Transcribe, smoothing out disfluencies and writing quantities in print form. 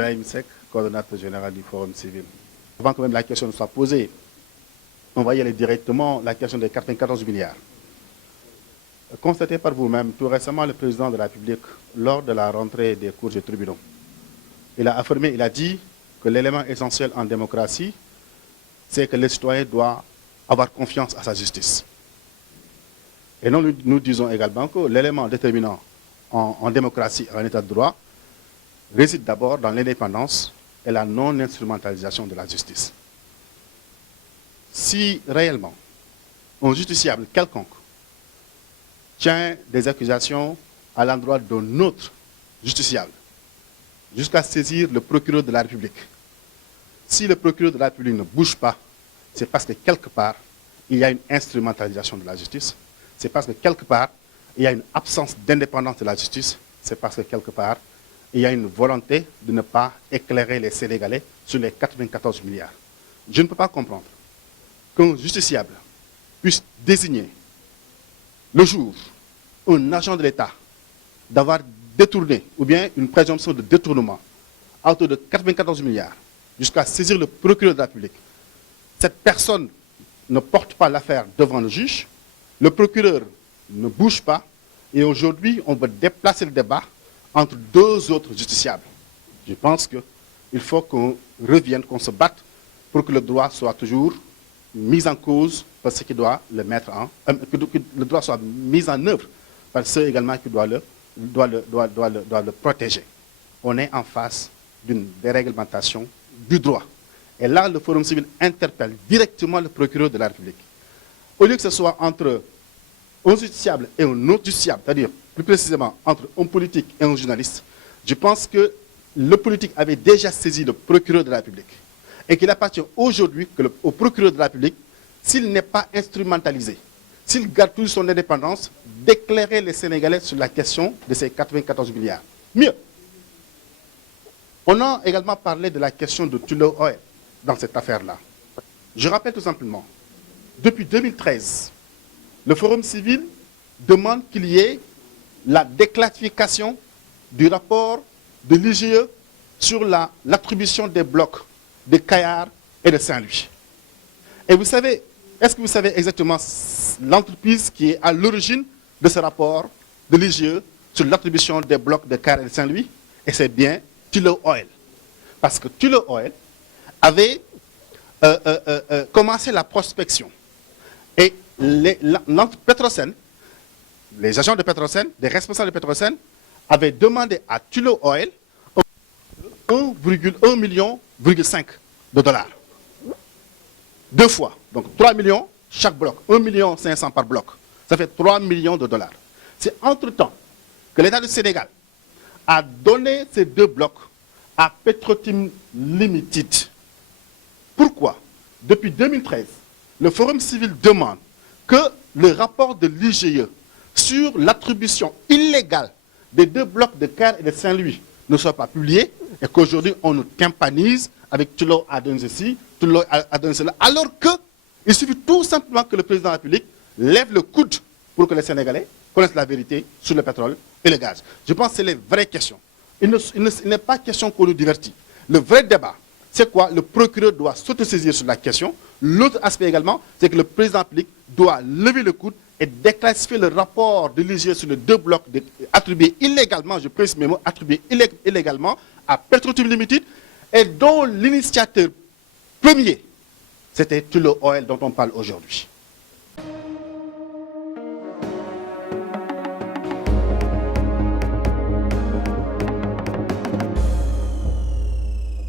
Birahim Seck, coordonnateur général du Forum civil. Avant que même la question ne soit posée, on va y aller directement, la question des 94 milliards. Constatez par vous-même, tout récemment, le président de la République, lors de la rentrée des cours et tribunaux, il a affirmé, il a dit que l'élément essentiel en démocratie, c'est que le citoyen doit avoir confiance à sa justice. Et nous disons également que l'élément déterminant en démocratie, en état de droit, réside d'abord dans l'indépendance et la non-instrumentalisation de la justice. Si réellement un justiciable quelconque tient des accusations à l'endroit d'un autre justiciable, jusqu'à saisir le procureur de la République, si le procureur de la République ne bouge pas, c'est parce que quelque part, il y a une instrumentalisation de la justice, c'est parce que quelque part, il y a une absence d'indépendance de la justice, c'est parce que quelque part, il y a une volonté de ne pas éclairer les Sénégalais sur les 94 milliards. Je ne peux pas comprendre qu'un justiciable puisse désigner le jour un agent de l'État d'avoir détourné, ou bien une présomption de détournement à hauteur de 94 milliards, jusqu'à saisir le procureur de la République. Cette personne ne porte pas l'affaire devant le juge, le procureur ne bouge pas, et aujourd'hui, on veut déplacer le débat entre deux autres justiciables. Je pense qu'il faut qu'on revienne, qu'on se batte pour que le droit soit toujours mis en cause par ceux qui doivent le mettre que le droit soit mis en œuvre par ceux également qui doivent le protéger. On est en face d'une déréglementation du droit. Et là, le Forum civil interpelle directement le procureur de la République. Au lieu que ce soit entre un justiciable et un autre justiciable, c'est-à-dire plus précisément entre un politique et un journaliste, je pense que le politique avait déjà saisi le procureur de la République et qu'il appartient aujourd'hui au procureur de la République, s'il n'est pas instrumentalisé, s'il garde toujours son indépendance, d'éclairer les Sénégalais sur la question de ces 94 milliards. Mieux, on a également parlé de la question de Tullow Oil dans cette affaire-là. Je rappelle tout simplement, depuis 2013, le Forum civil demande qu'il y ait la déclassification du rapport de l'IGE sur l'attribution des blocs de Kayar et de Saint-Louis. Et vous savez, est-ce que vous savez exactement l'entreprise qui est à l'origine de ce rapport de l'IGE sur l'attribution des blocs de Kayar et de Saint-Louis? Et c'est bien Tullow Oil. Parce que Tullow Oil avait commencé la prospection. Et Petrosen, les agents de Petrosen, les responsables de Petrosen, avaient demandé à Tullow Oil 1,1 million de dollars. Deux fois. Donc 3 millions chaque bloc. 1,5 million par bloc. Ça fait 3 millions de dollars. C'est entre-temps que l'État du Sénégal a donné ces deux blocs à Petrotim Limited. Pourquoi? Depuis 2013, le Forum civil demande que le rapport de l'IGE sur l'attribution illégale des deux blocs de Kayar et de Saint-Louis ne soit pas publié et qu'aujourd'hui on nous tympanise avec Tullow a donné ceci, Tullow a donné cela, alors qu'il suffit tout simplement que le président de la République lève le coude pour que les Sénégalais connaissent la vérité sur le pétrole et le gaz. Je pense que c'est les vraies questions. Il n'est pas question qu'on nous divertit. Le vrai débat, c'est quoi? Le procureur doit s'autosaisir sur la question. L'autre aspect également, c'est que le président de la République doit lever le coude et déclassifier le rapport de l'IGE sur les deux blocs attribués illégalement, je précise mes mots, attribués illégalement à Petrotim Limited et dont l'initiateur premier, c'était Tullow Oil dont on parle aujourd'hui.